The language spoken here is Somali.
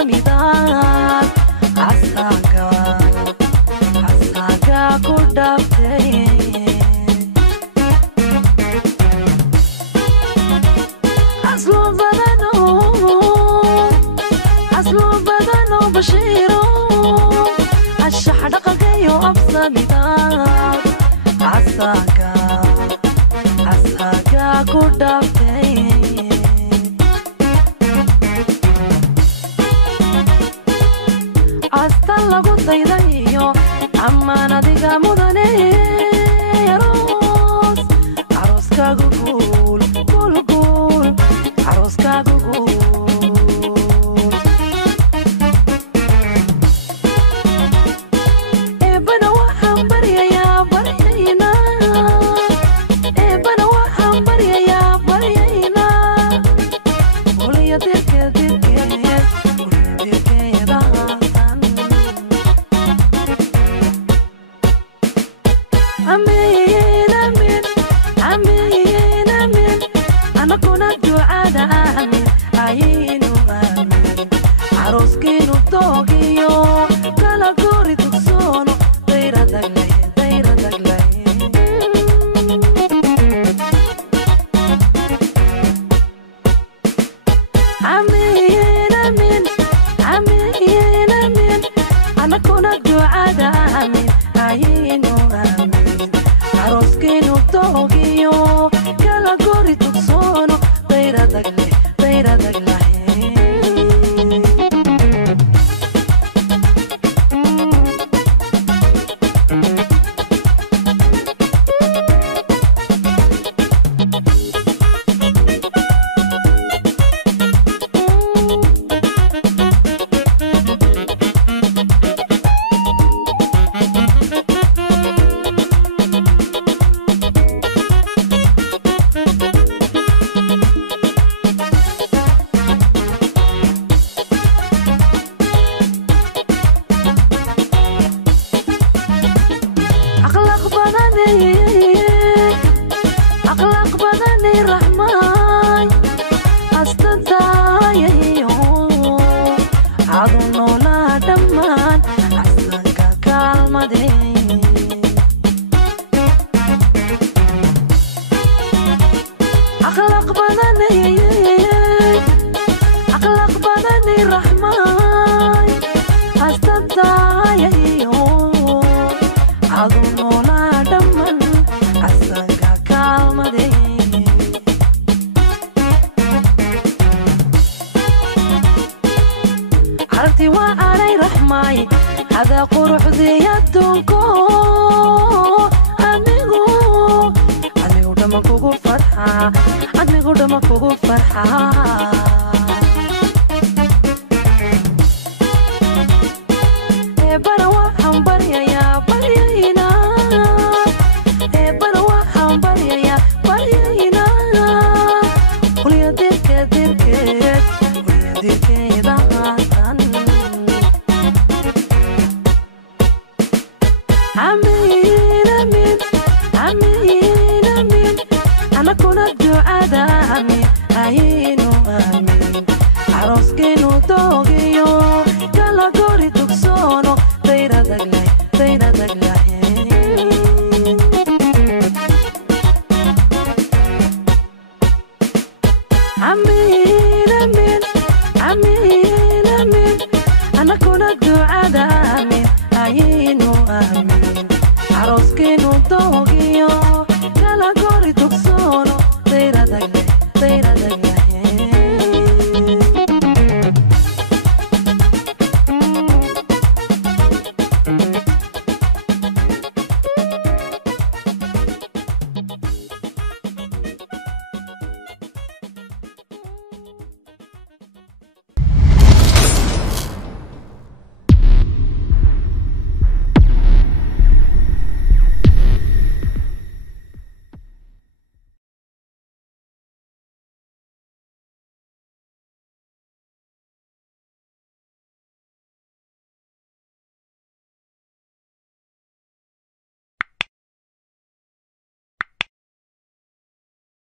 absamidan asaga ku dhaftay aslo badano bashiro ashax dhaqankayo absamidan asaga ku dhaftay asta lagu daydayo ammaan adiga mudane aroskaagu guul aroskaagu guul eebana waxaan baryayaa waliya dirkeeda amin amin amin amin anakuna ducada amin ayinu amin aroskinu togiyo kala gori tugsono dayra daglay amin amin amin amin anakuna ducada amin ayinu amin aroskinu togiyo kala gori tugsono dayra daglay akhlaq badani rahmaan astadayayo adu noolaa dhammaan asanka kaalmade akhlaq badani rahmaan astadayayo adu noolaa dhammaan asanka kaalmade aragti waa aanay raxmaay hada quruxdii adduunko anigu dhama kugu farxaa